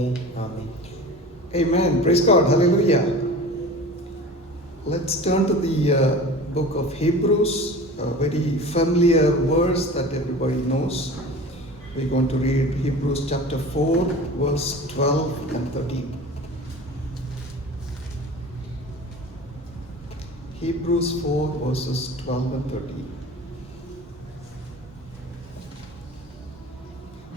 Amen. Amen. Praise God. Hallelujah. Let's turn to the book of Hebrews, a very familiar verse that everybody knows. We're going to read Hebrews chapter 4, verse 12 and 13. Hebrews 4, verses 12 and 13.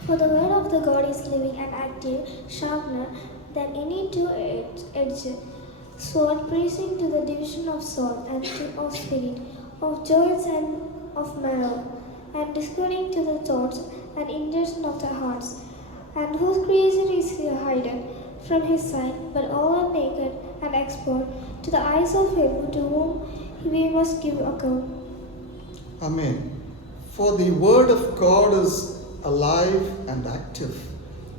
For the word of the God is living and active, sharper than any two-edged sword, piercing to the division of soul and of spirit, of joints and of marrow, and discerning to the thoughts and intentions of the hearts. And whose creation is hidden from his sight, but all are naked and exposed to the eyes of him to whom we must give account. Amen. For the word of God is alive and active,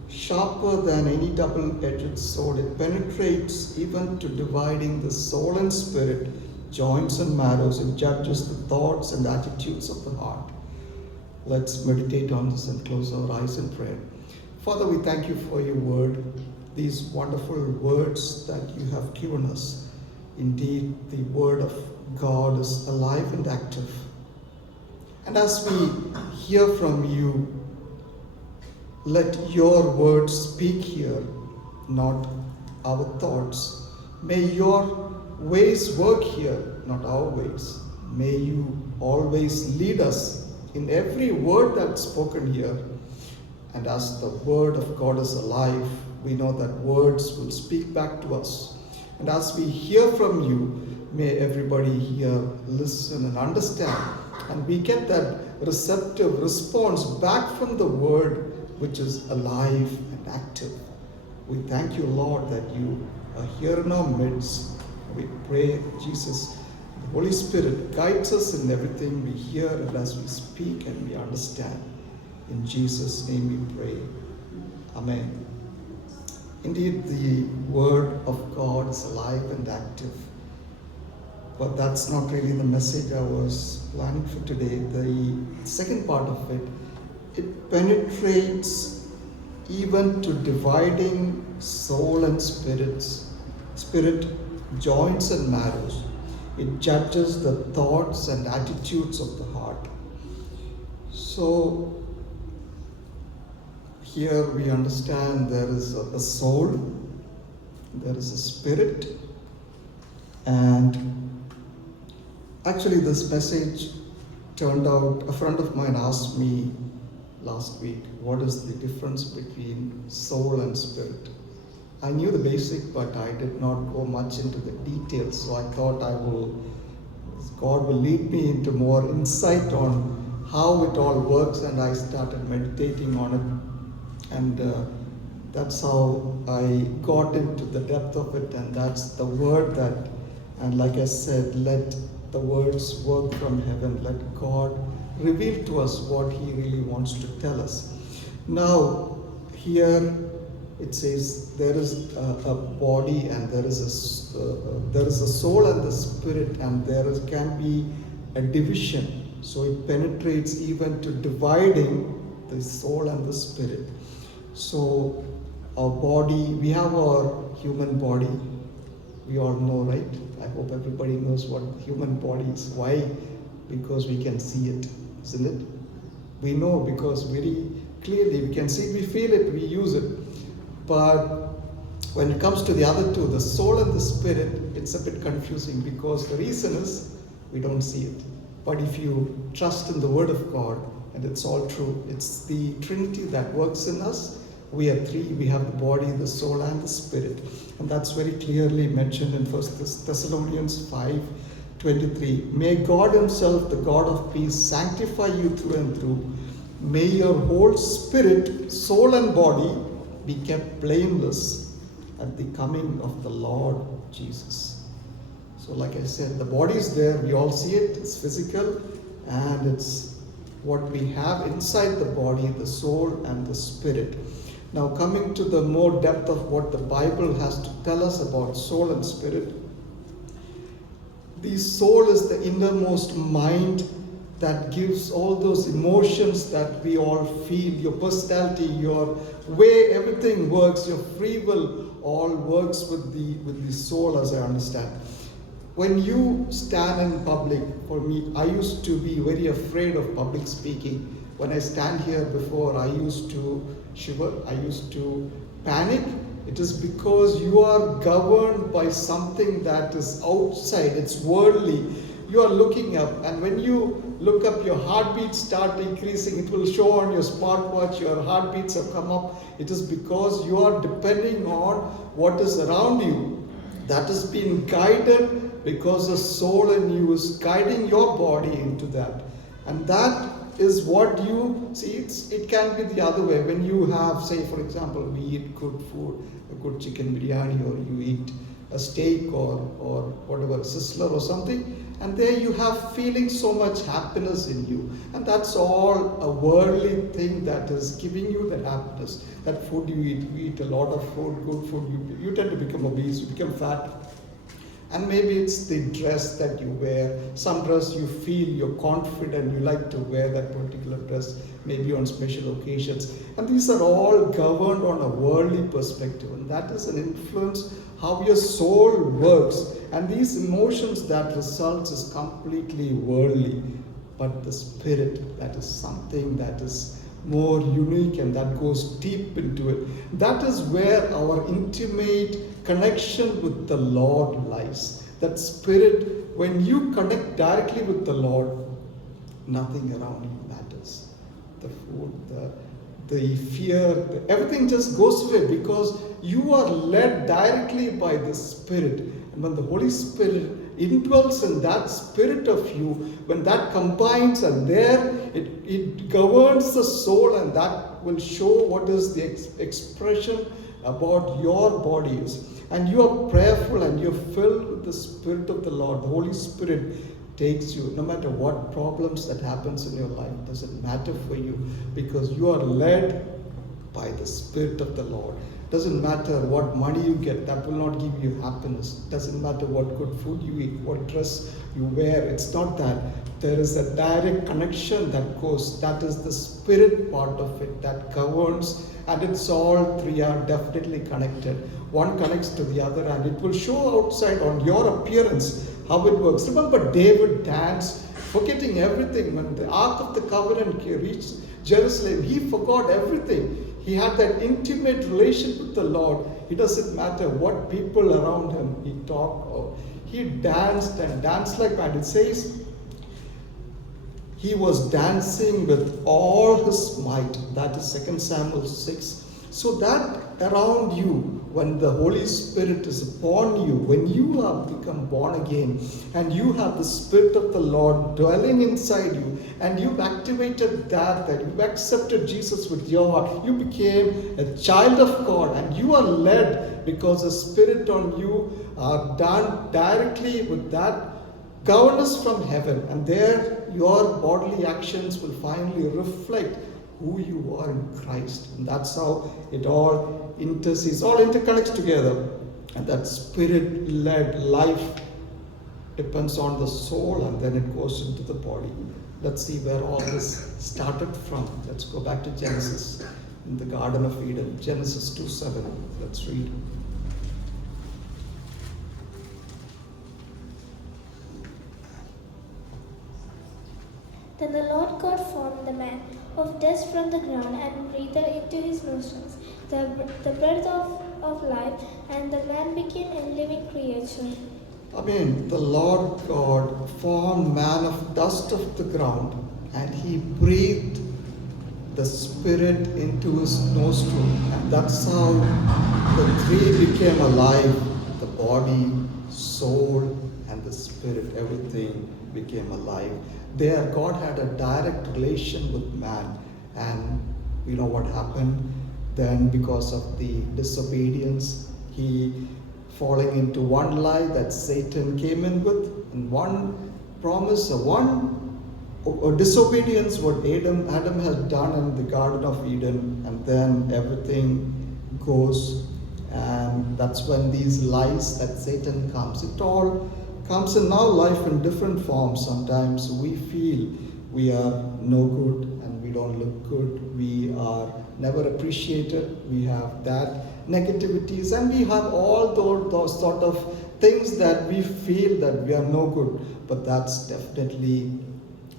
sharper than any double-edged sword. It penetrates even to dividing the soul and spirit, joints and marrows. It judges the thoughts and attitudes of the heart. Let's meditate on this and close our eyes in prayer. Father, we thank you for your word, these wonderful words that you have given us. Indeed, the word of God is alive and active. And as we hear from you, let your words speak here, not our thoughts. May your ways work here, not our ways. May you always lead us in every word that's spoken here. And as the word of God is alive, we know that words will speak back to us. And as we hear from you, may everybody here listen and understand. And we get that receptive response back from the word which is alive and active. We thank you, Lord, that you are here in our midst. We pray, Jesus, the Holy Spirit guides us in everything we hear and as we speak and we understand. In Jesus' name we pray. Amen. Indeed, the word of God is alive and active. But that's not really the message I was planning for today. The second part of it, it penetrates even to dividing soul and spirit, joints and marrows. It judges the thoughts and attitudes of the heart. So here we understand there is a soul, there is a spirit, and actually this message turned out, a friend of mine asked me last week, what is the difference between soul and spirit? I knew the basic, but I did not go much into the details. So I thought God will lead me into more insight on how it all works, and I started meditating on it. And that's how I got into the depth of it, and that's the word that, and like I said, let the words work from heaven. Let God reveal to us what he really wants to tell us. Now, here it says there is a body and there is a soul and the spirit, and can be a division. So it penetrates even to dividing the soul and the spirit. So our body, we have our human body. We all know, right? I hope everybody knows what human body is. Why? Because we can see it, isn't it? We know because very clearly we can see it, we feel it, we use it. But when it comes to the other two, the soul and the spirit, it's a bit confusing because the reason is we don't see it. But if you trust in the word of God, and it's all true, it's the Trinity that works in us. We are three. We have the body, the soul, and the spirit. And that's very clearly mentioned in 1 Thessalonians 5:23. May God himself, the God of peace, sanctify you through and through. May your whole spirit, soul, and body be kept blameless at the coming of the Lord Jesus. So like I said, the body is there. We all see it. It's physical. And it's what we have inside the body, the soul, and the spirit. Now coming to the more depth of what the Bible has to tell us about soul and spirit. The soul is the innermost mind that gives all those emotions that we all feel, your personality, your way everything works, your free will all works with the soul, as I understand. When you stand in public, for me, I used to be very afraid of public speaking. When I stand here before, I used to shiver, I used to panic. It is because you are governed by something that is outside, it's worldly. You are looking up, and when you look up, your heartbeats start increasing. It will show on your smartwatch, your heartbeats have come up. It is because you are depending on what is around you. That is being guided because the soul in you is guiding your body into that. And that is what you see. It can be the other way. When you have, say for example, we eat good food, a good chicken biryani, or you eat a steak or whatever, sizzler or something, and there you have feeling so much happiness in you, and that's all a worldly thing that is giving you that happiness. That food you eat a lot of food, good food, you tend to become obese, you become fat. And maybe it's the dress that you wear. Some dress you feel you're confident, you like to wear that particular dress, maybe on special occasions. And these are all governed on a worldly perspective. And that is an influence how your soul works. And these emotions that results is completely worldly. But the spirit, that is something that is more unique and that goes deep into it. That is where our intimate connection with the Lord lies. That spirit, when you connect directly with the Lord, nothing around you matters. The food, the fear, everything just goes away because you are led directly by the Spirit. And when the Holy Spirit indwells in that spirit of you, when that combines and there it governs the soul, and that will show what is the expression about your bodies. And you are prayerful and you're filled with the Spirit of the Lord. The Holy Spirit takes you, no matter what problems that happens in your life, doesn't matter for you, because you are led by the Spirit of the Lord. Doesn't matter what money you get, that will not give you happiness. Doesn't matter what good food you eat, what dress you wear. It's not that. There is a direct connection that goes. That is the spirit part of it that governs, and it's all three are definitely connected. One connects to the other, and it will show outside on your appearance how it works. Remember, David danced, forgetting everything. When the Ark of the Covenant reached Jerusalem, he forgot everything. He had that intimate relation with the Lord. It doesn't matter what people around him he talked or he danced and danced like that. It says he was dancing with all his might. That is 2 Samuel 6. So that around you, when the Holy Spirit is upon you, when you have become born again and you have the Spirit of the Lord dwelling inside you, and you've activated that you've accepted Jesus with your heart, you became a child of God, and you are led because the Spirit on you are done directly with that governance from heaven, and there your bodily actions will finally reflect who you are in Christ. And that's how it all intercedes, all interconnects together. And that spirit-led life depends on the soul, and then it goes into the body. Let's see where all this started from. Let's go back to Genesis, in the Garden of Eden. Genesis 2:7. Let's read. Then the Lord God formed the man of dust from the ground and breathed into his nostrils the breath of life, and the man became a living creature. The Lord God formed man of dust of the ground, and he breathed the spirit into his nostril, and that's how the three became alive: the body, soul, and the spirit. Everything became alive. There, God had a direct relation with man, and you know what happened? Then, because of the disobedience, he falling into one lie that Satan came in with, and one promise, or disobedience what Adam had done in the Garden of Eden, and then everything goes, and that's when these lies that Satan comes. It all comes in our life in different forms. Sometimes we feel we are no good and we don't look good, we are never appreciated, we have that negativities, and we have all those sort of things that we feel that we are no good. But that's definitely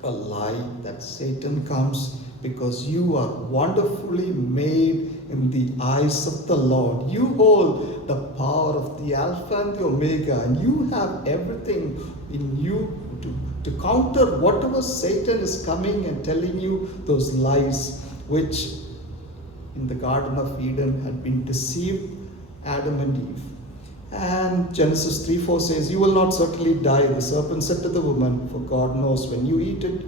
a lie that Satan comes, because you are wonderfully made in the eyes of the Lord. You hold the power of the Alpha and the Omega, and you have everything in you to counter whatever Satan is coming and telling you, those lies which in the Garden of Eden had been deceived Adam and Eve. And Genesis 3:4 says, "You will not certainly die." The serpent said to the woman, "For God knows when you eat it,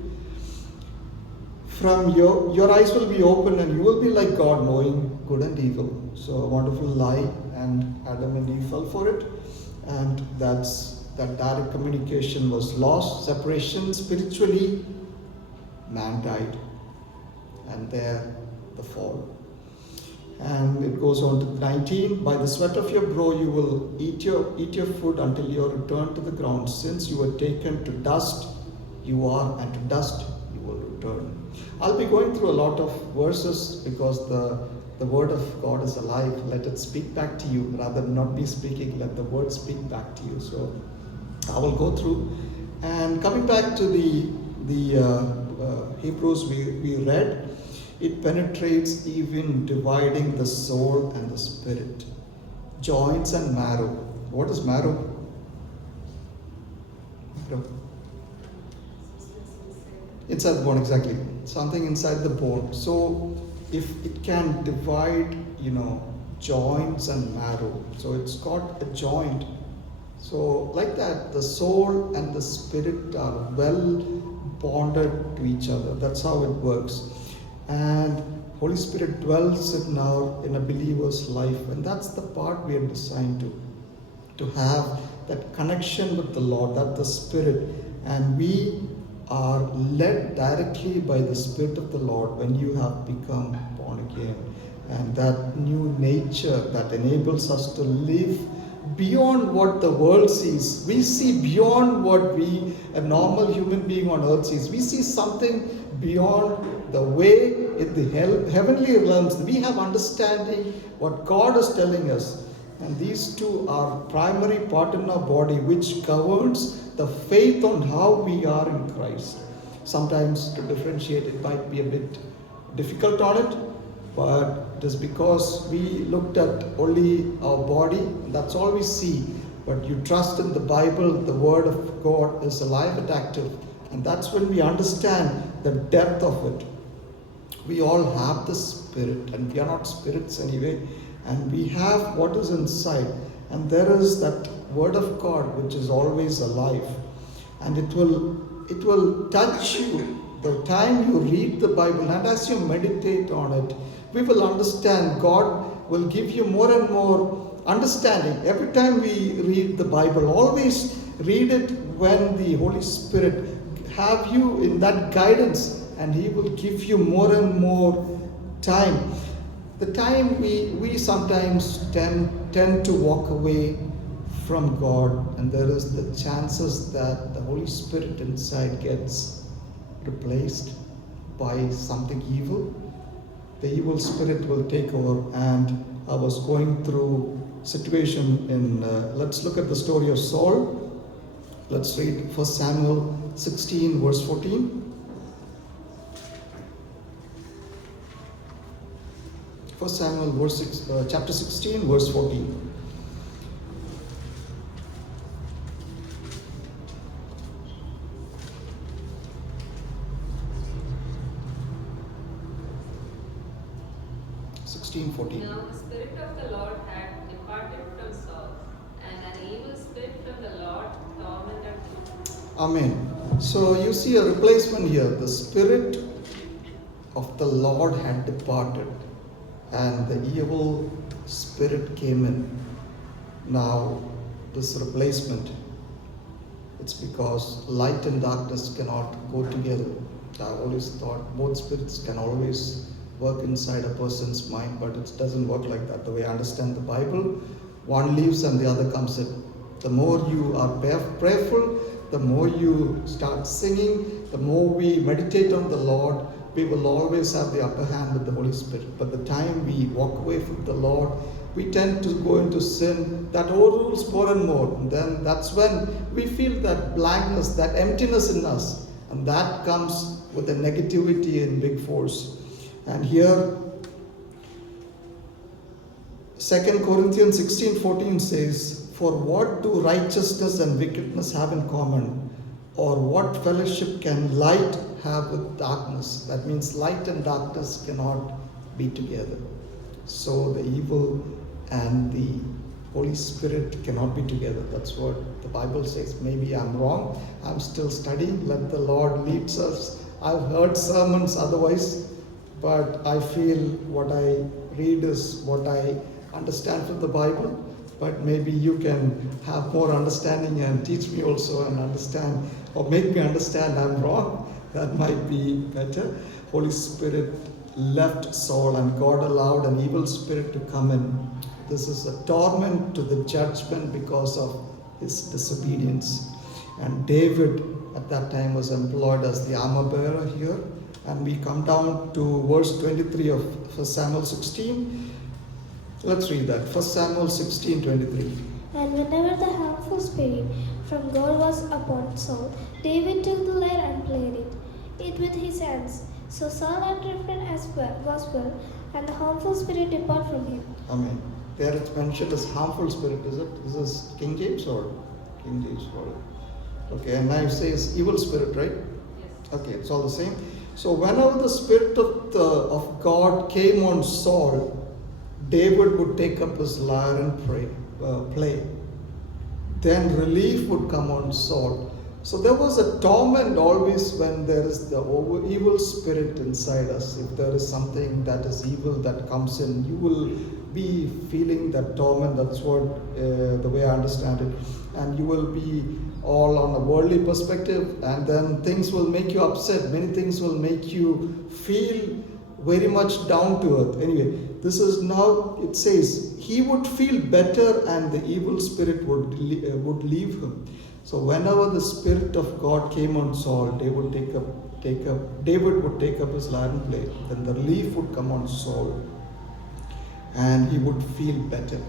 from your eyes will be open and you will be like God, knowing good and evil." So a wonderful lie, and Adam and Eve fell for it. And that direct communication was lost, separation spiritually, man died. And there the fall. And it goes on to 19, "By the sweat of your brow you will eat your food until you are returned to the ground. Since you were taken to dust, you are, and to dust you will return." I'll be going through a lot of verses because the word of God is alive. Let it speak back to you rather than not be speaking. Let the word speak back to you. So I will go through. And coming back to the Hebrews we read, it penetrates even dividing the soul and the spirit, joints and marrow. What is marrow? Inside the bone, exactly. Something inside the bone. So if it can divide, joints and marrow, so it's got a joint. So like that, the soul and the spirit are well bonded to each other. That's how it works. And Holy Spirit dwells in a believer's life, and that's the part we are designed to have that connection with the Lord, that the Spirit, and we are led directly by the Spirit of the Lord when you have become born again, and that new nature that enables us to live beyond what the world sees. We see beyond what a normal human being on earth sees. We see something beyond the way in the heavenly realms. We have understanding what God is telling us. And these two are primary part in our body, which governs the faith on how we are in Christ. Sometimes to differentiate, it might be a bit difficult on it, but it is because we looked at only our body, that's all we see. But you trust in the Bible, the Word of God is alive and active. And that's when we understand the depth of it. We all have the Spirit, and we are not spirits anyway, and we have what is inside. And there is that Word of God which is always alive, and it will touch you the time you read the Bible, and as you meditate on it, we will understand. God will give you more and more understanding. Every time we read the Bible, always read it when the Holy Spirit have you in that guidance, and He will give you more and more time. The time we sometimes tend to walk away from God, and there is the chances that the Holy Spirit inside gets replaced by something evil. The evil spirit will take over. And I was going through situation in, let's look at the story of Saul. Let's read 1 Samuel 16 verse 14. 1 Samuel chapter 16 verse 14. Now the Spirit of the Lord had departed from Saul, and an evil spirit from the Lord tormented him. Amen. So you see a replacement here. The Spirit of the Lord had departed, and the evil spirit came in. Now this replacement, it's because light and darkness cannot go together. I always thought both spirits can always work inside a person's mind, but it doesn't work like that. The way I understand the Bible, one leaves and the other comes in. The more you are prayerful, the more you start singing, the more we meditate on the Lord, we will always have the upper hand with the Holy Spirit. But the time we walk away from the Lord, we tend to go into sin that overrules more and more. And then that's when we feel that blankness, that emptiness in us. And that comes with the negativity in big force. And here, 2 Corinthians 16:14 says, "For what do righteousness and wickedness have in common? Or what fellowship can light have with darkness?" That means light and darkness cannot be together. So the evil and the Holy Spirit cannot be together. That's what the Bible says. Maybe I'm wrong. I'm still studying. Let the Lord lead us. I've heard sermons otherwise, but I feel what I read is what I understand from the Bible. But maybe you can have more understanding and teach me also and understand, or make me understand I'm wrong. That might be better. Holy Spirit left Saul and God allowed an evil spirit to come in. This is a torment to the judgment because of his disobedience. And David at that time was employed as the armor bearer here. And we come down to verse 23 of 1 Samuel 16. Let's read that. 1 Samuel 16:23. And whenever the harmful spirit from God was upon Saul, David took the lyre and played it with his hands. So Saul understood as well, gospel, and the harmful spirit departed from him. Amen. There it's mentioned as harmful spirit, is it? This is King James or King James? Okay, and now it says evil spirit, right? Yes. Okay, it's all the same. So whenever the spirit of God came on Saul, David would take up his lyre and play. Then relief would come on Saul. So there was a torment always when there is the evil spirit inside us. If there is something that is evil that comes in, you will be feeling that torment. That's what the way I understand it. And you will be all on a worldly perspective, and then things will make you upset. Many things will make you feel very much down to earth. Anyway, this is now, it says, he would feel better and the evil spirit would leave him. So whenever the Spirit of God came on Saul, David would take up his lyre and play. Then the relief would come on Saul, and he would feel better.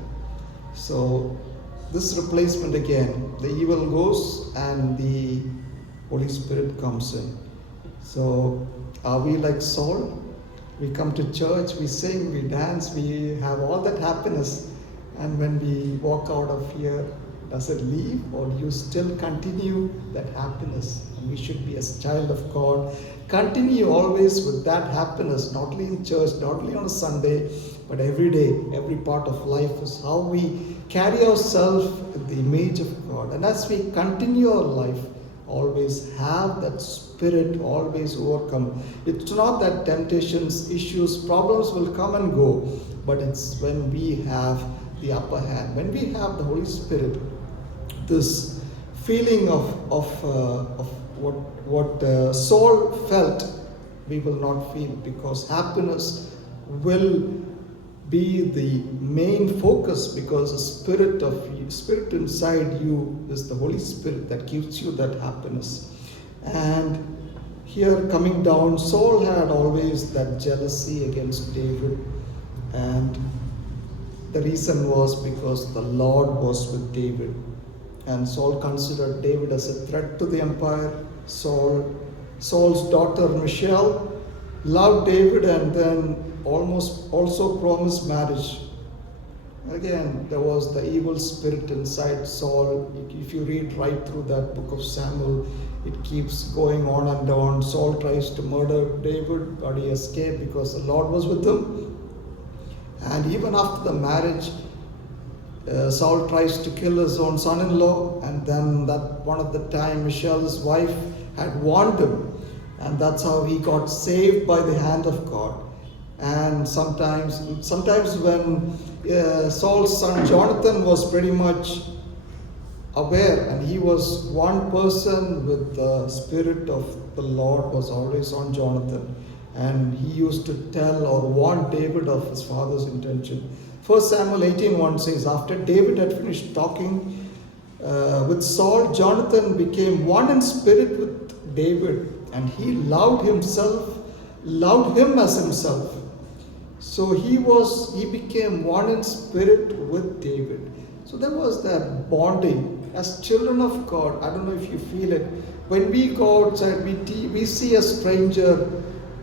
So this replacement again, the evil goes and the Holy Spirit comes in. So are we like Saul? We come to church, we sing, we dance, we have all that happiness, and when we walk out of here, does it leave, or do you still continue that happiness? And we should be, as a child of God, continue always with that happiness, not only in church, not only on a Sunday, but every day, every part of life is how we carry ourselves in the image of God. And as we continue our life, always have that spirit, always overcome. It's not that temptations, issues, problems will come and go, but it's when we have the upper hand, when we have the Holy Spirit, this feeling of what Saul felt, we will not feel, because happiness will be the main focus, because the spirit inside you is the Holy Spirit that gives you that happiness. And here coming down, Saul had always that jealousy against David, and the reason was because the Lord was with David. And Saul considered David as a threat to the empire. Saul's daughter Michal loved David and then almost also promised marriage. Again, there was the evil spirit inside Saul. If you read right through that book of Samuel, it keeps going on and on. Saul tries to murder David, but he escaped because the Lord was with him. And even after the marriage, Saul tries to kill his own son-in-law, and then that one of the time Michal, his wife, had warned him, and that's how he got saved by the hand of God. And sometimes when Saul's son Jonathan was pretty much aware, and he was one person with the Spirit of the Lord was always on Jonathan, and he used to tell or warn David of his father's intention. 1 Samuel 18:1 says, after David had finished talking with Saul, Jonathan became one in spirit with David, and he loved him as himself. So he became one in spirit with David. So there was that bonding as children of God. I don't know if you feel it. When we go outside, we see a stranger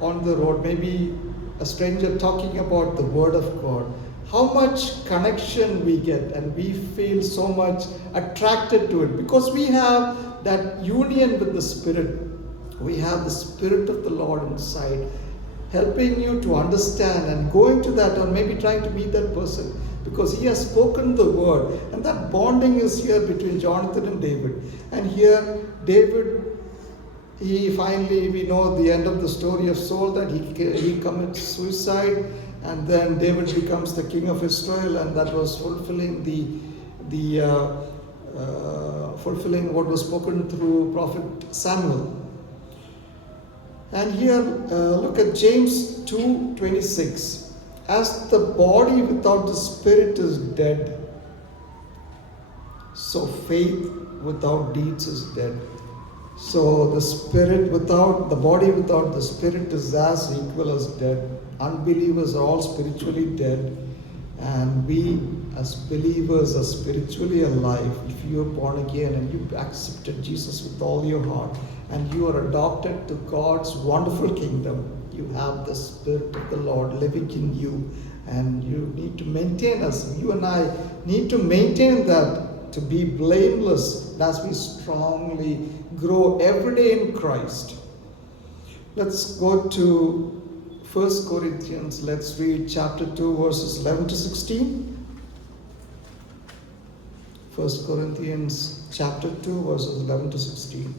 on the road, maybe a stranger talking about the word of God. How much connection we get, and we feel so much attracted to it because we have that union with the Spirit. We have the Spirit of the Lord inside, helping you to understand and going to that, or maybe trying to meet that person because he has spoken the word. And that bonding is here between Jonathan and David. And here, David, we know the end of the story of Saul, that he commits suicide, and then David becomes the king of Israel, and that was fulfilling fulfilling what was spoken through prophet Samuel. And here, look at James 2:26. As the body without the spirit is dead, so faith without deeds is dead. So the body without the spirit is as equal as dead. Unbelievers are all spiritually dead, and we as believers are spiritually alive. If you are born again and you accepted Jesus with all your heart, and you are adopted to God's wonderful kingdom, you have the Spirit of the Lord living in you, and you need to maintain us. You and I need to maintain that, to be blameless as we strongly grow every day in Christ. Let's go to 1 Corinthians. Let's read chapter 2, verses 11 to 16. 1 Corinthians chapter 2, verses 11 to 16.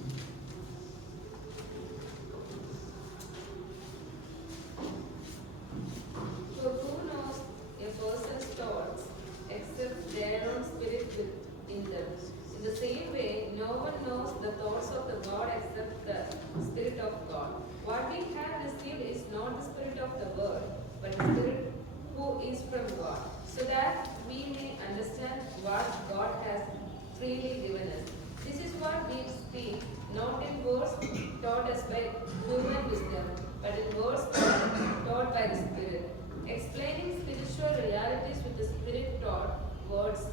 For who knows a person's thoughts except their own spirit within them? In the same way, no one knows the thoughts of the God except the Spirit of God. What we have received is not the spirit of the world, but the Spirit who is from God, so that we may understand what God has freely given us. This is what we speak, not in words taught us by human wisdom, but in words taught by the Spirit, explaining spiritual realities with the Spirit-taught words.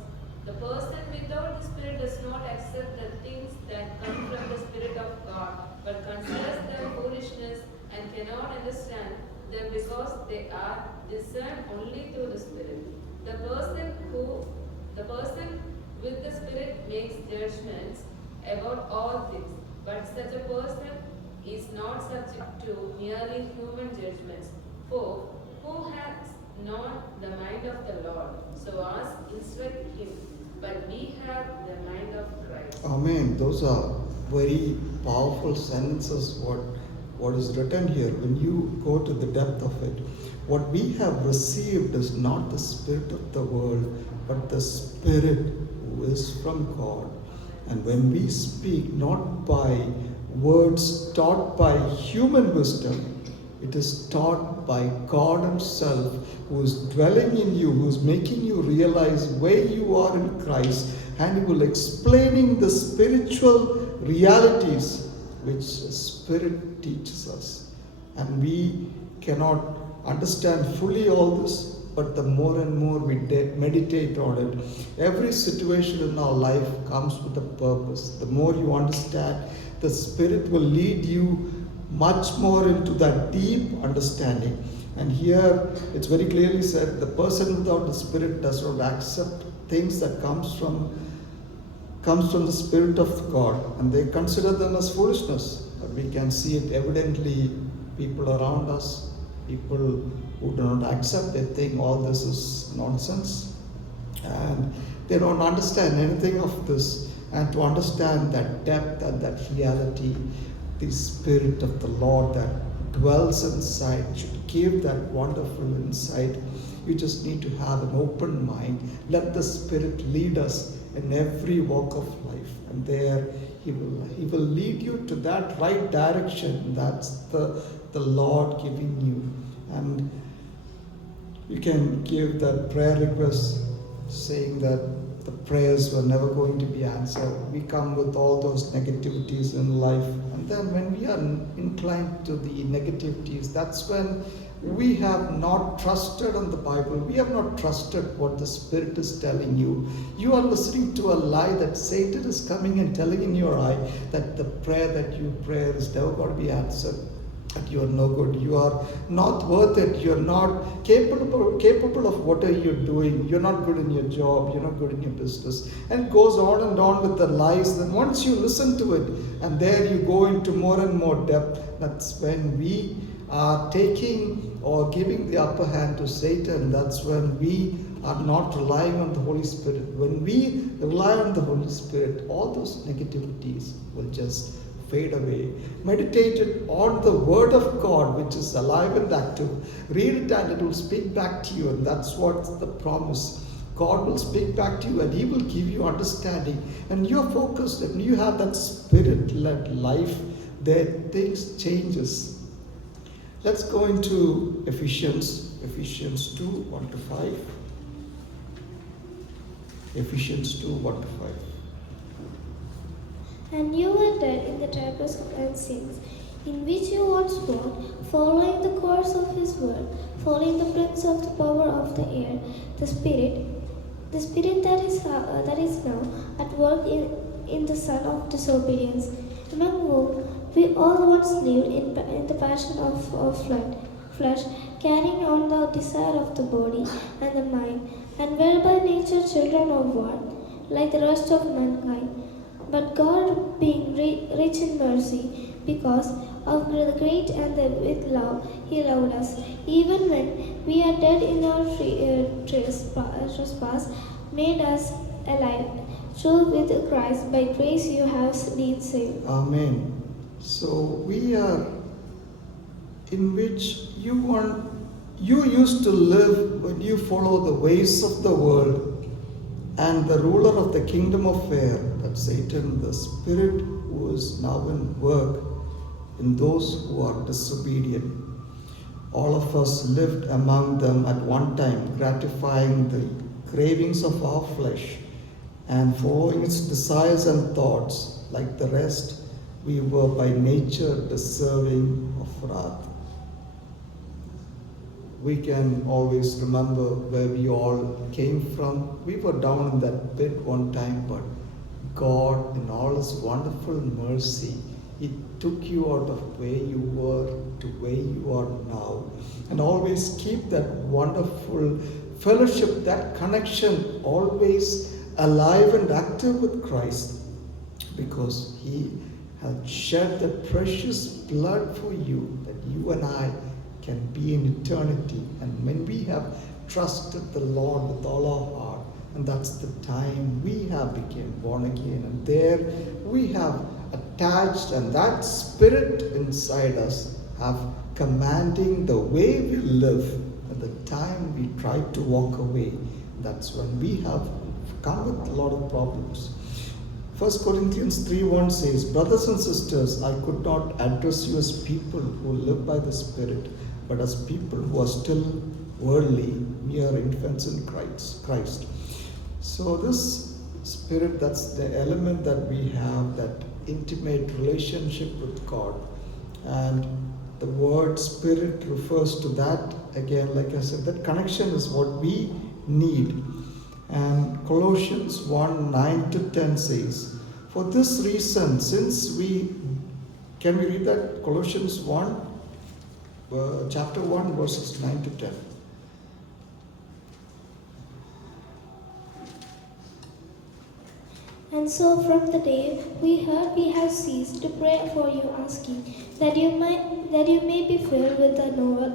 The person without the Spirit does not accept the things that come from the Spirit of God, but considers them foolishness and cannot understand them because they are discerned only through the Spirit. The person with the Spirit makes judgments about all things, but such a person is not subject to merely human judgments. For who has not the mind of the Lord, so as instruct him, but we have the mind of Christ. Amen. Those are very powerful sentences, what is written here. When you go to the depth of it, what we have received is not the spirit of the world, but the Spirit who is from God. And when we speak not by words taught by human wisdom, it is taught by God Himself, who is dwelling in you, who is making you realize where you are in Christ, and He will explaining the spiritual realities which the Spirit teaches us. And we cannot understand fully all this, but the more and more we meditate on it, every situation in our life comes with a purpose. The more you understand, the Spirit will lead you much more into that deep understanding. And here it's very clearly said, the person without the Spirit does not accept things that comes from the Spirit of God, and they consider them as foolishness. But we can see it evidently, people around us, people who do not accept, they think all this is nonsense, and they don't understand anything of this. And to understand that depth and that reality, the Spirit of the Lord that dwells inside should give that wonderful insight. You just need to have an open mind. Let the Spirit lead us in every walk of life, and there He will lead you to that right direction. That's the Lord giving you. And you can give that prayer request. saying that the prayers were never going to be answered. We come with all those negativities in life, and then when we are inclined to the negativities, that's when we have not trusted on the Bible. We have not trusted what the Spirit is telling you. You are listening to a lie that Satan is coming and telling in your eye that the prayer that you pray is never going to be answered. That you are no good, you are not worth it, you're not capable of what are you doing, you're not good in your job, you're not good in your business, and it goes on and on with the lies. Then once you listen to it, and there you go into more and more depth, that's when we are taking or giving the upper hand to Satan. That's when we are not relying on the Holy Spirit. When we rely on the Holy Spirit, all those negativities will just fade away. Meditate on the Word of God, which is alive and active. Read it and it will speak back to you, and that's what the promise. God will speak back to you and He will give you understanding. And you're focused and you have that Spirit-led life, then things changes. Let's go into Ephesians 2, 1 to 5. Ephesians 2, 1 to 5. And you were dead in the trespasses and sins, in which you once walked, following the course of his world, following the prince of the power of the air, the spirit that is now at work in the son of disobedience, among whom we all once lived in the passion of flesh, carrying on the desire of the body and the mind, and were by nature children of wrath, like the rest of mankind. But God, being rich in mercy, because of the great and the with love, He loved us, even when we are dead in our trespass, made us alive. So with Christ, by grace you have been saved. Amen. So we are in which you used to live when you follow the ways of the world and the ruler of the kingdom of air, that Satan, the spirit who is now in work in those who are disobedient. All of us lived among them at one time, gratifying the cravings of our flesh and following its desires and thoughts. Like the rest, we were by nature deserving of wrath. We can always remember where we all came from. We were down in that pit one time, but God, in all His wonderful mercy, He took you out of where you were to where you are now. And always keep that wonderful fellowship, that connection always alive and active with Christ, because He has shed the precious blood for you, that you and I can be in eternity. And when we have trusted the Lord with all our heart, and that's the time we have become born again, and there we have attached, and that spirit inside us have commanding the way we live. At the time we try to walk away, that's when we have come with a lot of problems. 1 Corinthians 3:1 says, brothers and sisters, I could not address you as people who live by the Spirit, but as people who are still worldly, mere infants in Christ. So this Spirit, that's the element that we have, that intimate relationship with God. And the word Spirit refers to that. Again, like I said, that connection is what we need. And Colossians 1:9-10 says, for this reason, can we read that? Colossians 1, chapter 1, verses 9-10. And so from the day we heard, we have ceased to pray for you, asking that you may be filled with the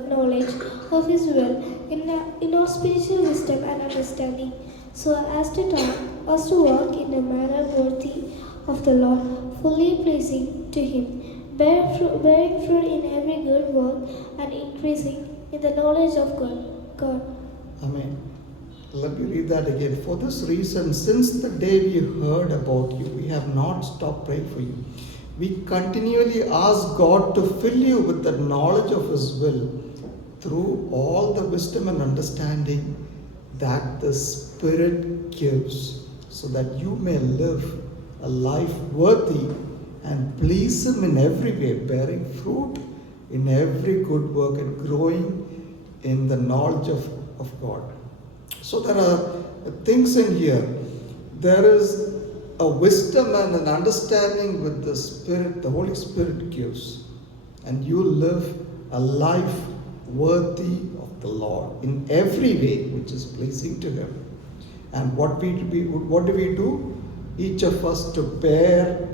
knowledge of His will in all spiritual wisdom and understanding, so as to walk in a manner worthy of the Lord, fully pleasing to Him, bearing fruit in every good work and increasing in the knowledge of God. Amen. Let me read that again. For this reason, since the day we heard about you, we have not stopped praying for you. We continually ask God to fill you with the knowledge of His will through all the wisdom and understanding that the Spirit gives, so that you may live a life worthy and please Him in every way, bearing fruit in every good work and growing in the knowledge of God. So there are things in here. There is a wisdom and an understanding with the Spirit, the Holy Spirit gives. And you live a life worthy of the Lord in every way which is pleasing to Him. And what do we do? Each of us to bear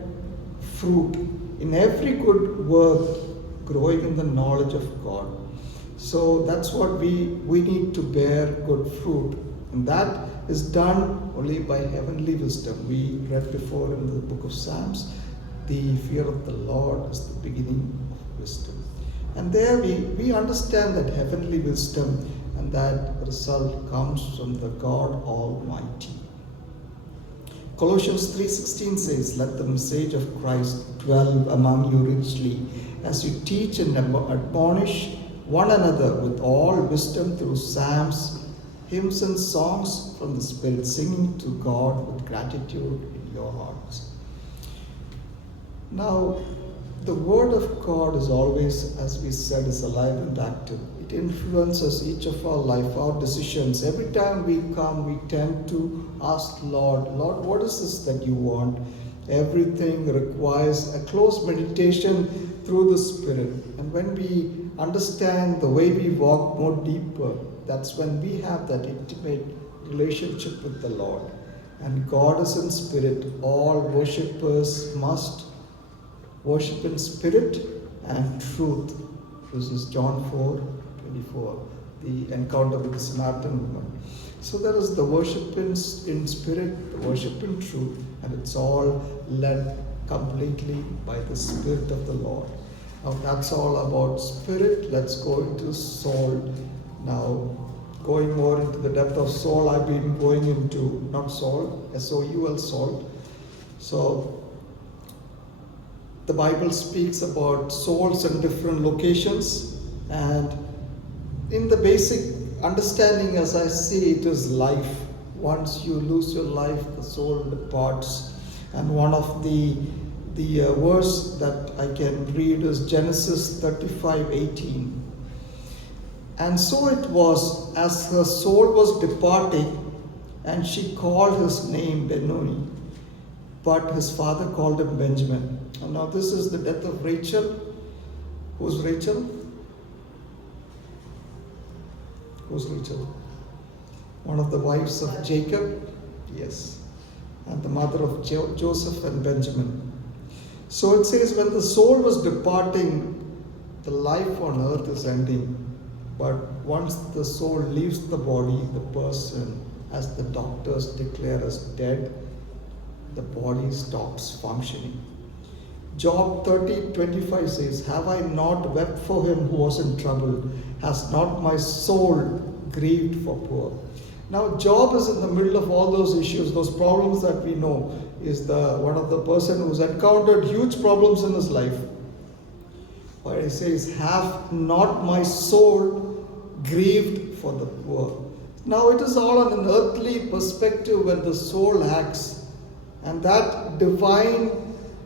fruit in every good work, growing in the knowledge of God. So that's what we need to bear good fruit. And that is done only by heavenly wisdom. We read before in the book of Psalms, the fear of the Lord is the beginning of wisdom. And there we understand that heavenly wisdom, and that result comes from the God Almighty. Colossians 3:16 says, "Let the message of Christ dwell among you richly, as you teach and admonish one another with all wisdom through psalms, hymns and songs from the Spirit, singing to God with gratitude in your hearts." Now, the Word of God is always, as we said, is alive and active. It influences each of our life, our decisions. Every time we come, we tend to ask Lord, what is this that you want? Everything requires a close meditation through the Spirit. And when we understand the way we walk more deeper, that's when we have that intimate relationship with the Lord. And God is in spirit. All worshippers must worship in spirit and truth. This is John 4:24, the encounter with the Samaritan woman. So there is the worship in spirit, the worship in truth, and it's all led completely by the Spirit of the Lord. Now that's all about spirit. Let's go into soul. Now, going more into the depth of soul, I've been going into, not soul, S-O-U-L, soul. So, the Bible speaks about souls in different locations, and in the basic understanding, as I see it, is life. Once you lose your life, the soul departs. And one of the verse that I can read is Genesis 35:18. "And so it was, as her soul was departing, and she called his name Benoni, but his father called him Benjamin." And now this is the death of Rachel. Who's Rachel? Who's Rachel? One of the wives of Jacob? Yes. And the mother of Joseph and Benjamin. So it says, when the soul was departing, the life on earth is ending. But once the soul leaves the body, the person, as the doctors declare as dead, the body stops functioning. Job 30:25 says, "Have I not wept for him who was in trouble? Has not my soul grieved for poor?" Now Job is in the middle of all those issues, those problems that we know. Is one of the person who's encountered huge problems in his life. But he says, "Have not my soul grieved for the poor?" Now it is all on an earthly perspective when the soul acts. And that divine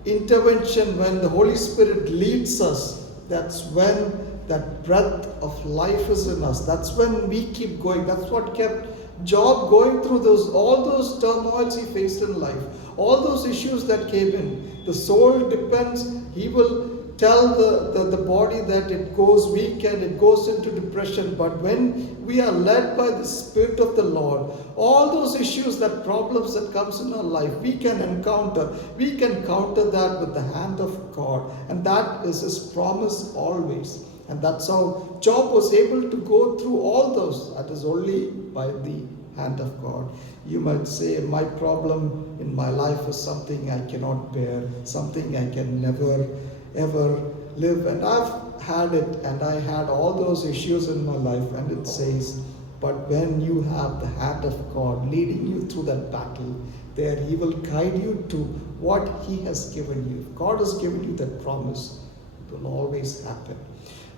intervention, when the Holy Spirit leads us, that's when that breath of life is in us. That's when we keep going. That's what kept Job going through all those turmoils he faced in life, all those issues that came in. The soul depends. He will tell the body that it goes weak and it goes into depression. But when we are led by the Spirit of the Lord, all those issues, that problems that comes in our life, we can encounter. We can counter that with the hand of God. And that is His promise always. And that's how Job was able to go through all those. That is only by the hand of God. You might say, my problem in my life is something I cannot bear, something I can never ever live. And I've had it, and I had all those issues in my life. And it says, but when you have the hand of God leading you through that battle, there He will guide you to what He has given you. If God has given you that promise, it will always happen.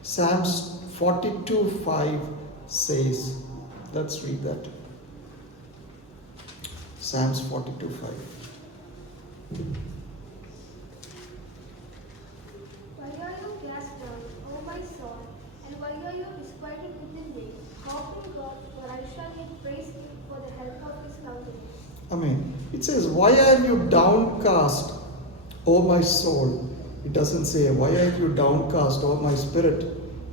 Psalms 42:5 says, let's read that. Psalms 42:5. Why are you cast down, O my soul? And why are you disquieted within me? Hope in God, for I shall yet praise Him for the help of His countenance. Amen. It says, why are you downcast, O my soul? It doesn't say, why are you downcast, O my spirit?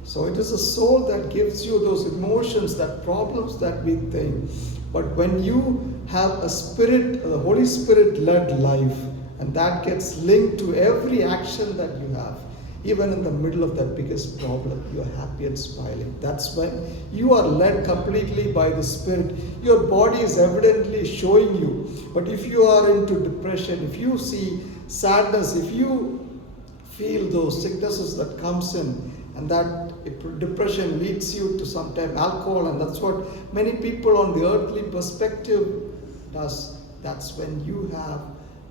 So it is a soul that gives you those emotions, that problems that we think. But when you have a spirit, the Holy Spirit led life, and that gets linked to every action that you have, even in the middle of that biggest problem, you're happy and smiling. That's when you are led completely by the Spirit. Your body is evidently showing you. But if you are into depression, if you see sadness, if you feel those sicknesses that comes in, and that depression leads you to sometimes alcohol, and that's what many people on the earthly perspective does. That's when you have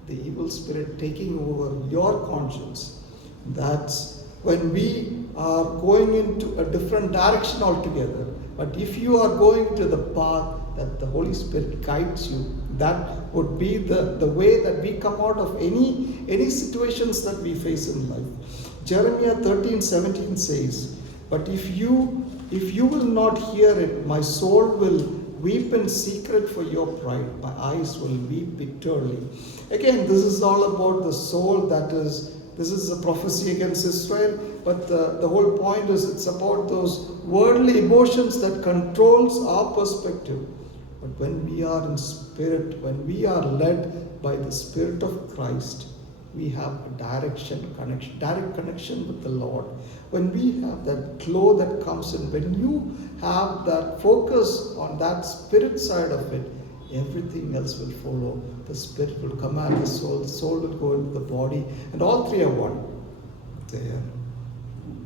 the evil spirit taking over your conscience. That's when we are going into a different direction altogether. But if you are going to the path that the Holy Spirit guides you, that would be the way that we come out of any situations that we face in life. Jeremiah 13:17 says, but if you will not hear it, my soul will weep in secret for your pride. My eyes will weep bitterly. Again, this is all about the soul this is a prophecy against Israel, but the whole point is it's about those worldly emotions that controls our perspective. But when we are in spirit, when we are led by the Spirit of Christ, we have a direct connection with the Lord. When we have that glow that comes in, when you have that focus on that spirit side of it, everything else will follow. The spirit will command the soul will go into the body, and all three are one. There.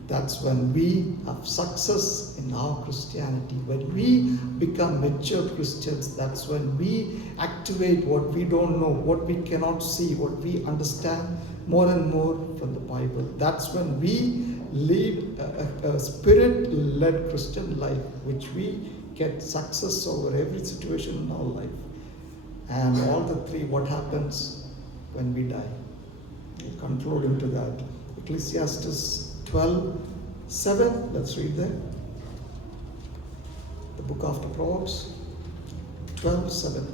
That's when we have success in our Christianity. When we become mature Christians, that's when we activate what we don't know, what we cannot see, what we understand more and more from the Bible. That's when we lead a spirit-led Christian life, which we get success over every situation in our life. And all the three, what happens when we die? We conclude into that. Ecclesiastes 12:7. Let's read that. The book after Proverbs 12:7.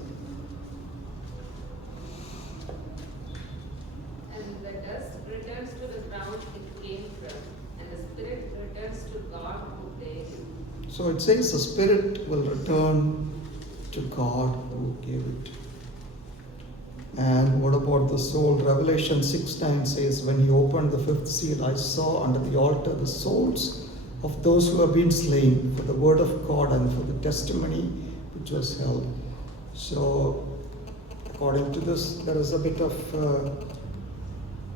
And the dust returns to the ground it came from, and the spirit returns to God who gave it. So it says the spirit will return to God who gave it. And what about the soul? Revelation 6:9 says, when he opened the fifth seal, I saw under the altar the souls of those who have been slain for the word of God and for the testimony which was held. So, according to this, there is a bit of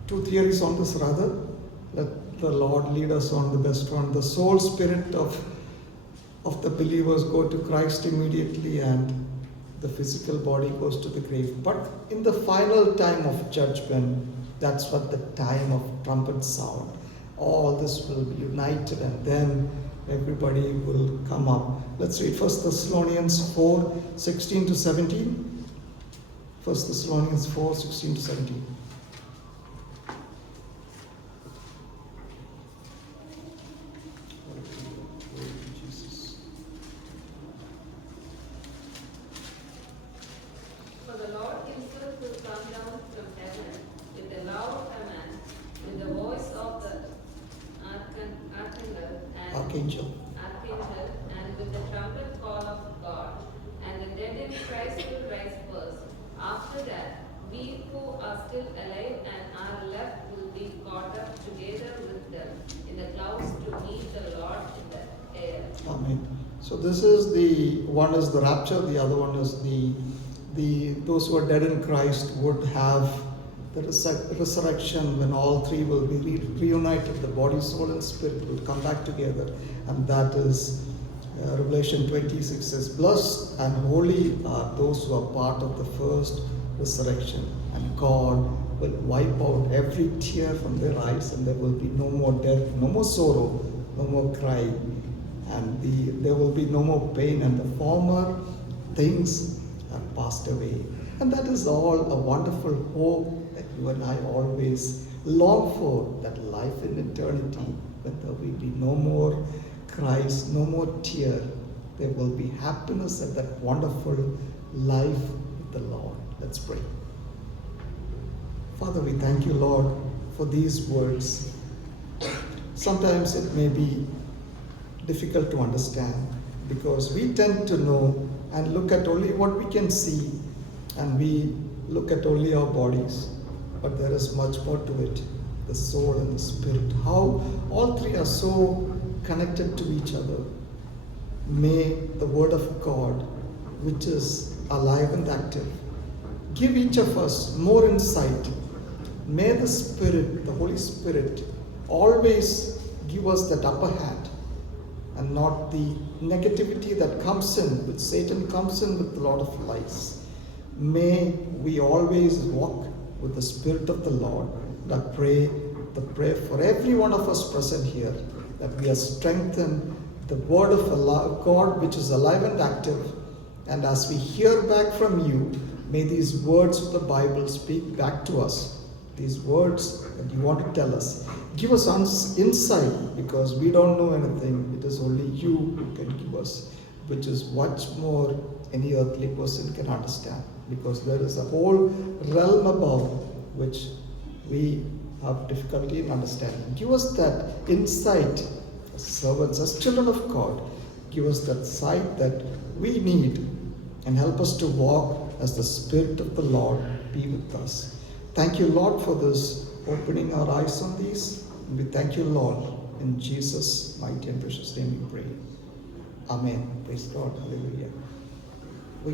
two theories on this rather. Let the Lord lead us on the best one. The soul spirit of the believers go to Christ immediately, and the physical body goes to the grave. But in the final time of judgment, that's what the time of trumpet sound. All this will be united, and then everybody will come up. Let's read 1 Thessalonians 4:16-17. 1 Thessalonians 4:16-17. For the Lord himself will come down from heaven with a loud command, with the voice of the archangel, and with the trumpet call of God. And the dead in Christ will rise first. After that, we who are still alive and are left will be caught up together with them in the clouds to meet the Lord in the air. Amen. So this is one is the rapture, the other one is those who are dead in Christ would have the resurrection, when all three will be reunited. The body, soul, and spirit will come back together, and that is Revelation 26 says, blessed and holy are those who are part of the first resurrection, and God will wipe out every tear from their eyes, and there will be no more death, no more sorrow, no more crying, and there will be no more pain, and the former things have passed away. And that is all a wonderful hope that you and I always long for, that life in eternity, when there will be no more cries, no more tear. There will be happiness at that wonderful life with the Lord. Let's pray. Father, we thank you, Lord, for these words. Sometimes it may be difficult to understand because we tend to know and look at only what we can see, and we look at only our bodies. But there is much more to it, the soul and the spirit. How all three are so connected to each other. May the Word of God, which is alive and active, give each of us more insight. May the Spirit, the Holy Spirit, always give us that upper hand, and not the negativity that comes in, which Satan comes in with a lot of lies. May we always walk with the Spirit of the Lord. And I pray the prayer for every one of us present here, that we are strengthened, the Word of God which is alive and active. And as we hear back from you, may these words of the Bible speak back to us. These words that you want to tell us. Give us insight, because we don't know anything. It is only you who can give us, which is much more any earthly person can understand. Because there is a whole realm above which we have difficulty in understanding. Give us that insight as servants, as children of God. Give us that sight that we need, and help us to walk as the Spirit of the Lord be with us. Thank you, Lord, for this, opening our eyes on these. And we thank you, Lord, in Jesus' mighty and precious name we pray. Amen. Praise God. Hallelujah.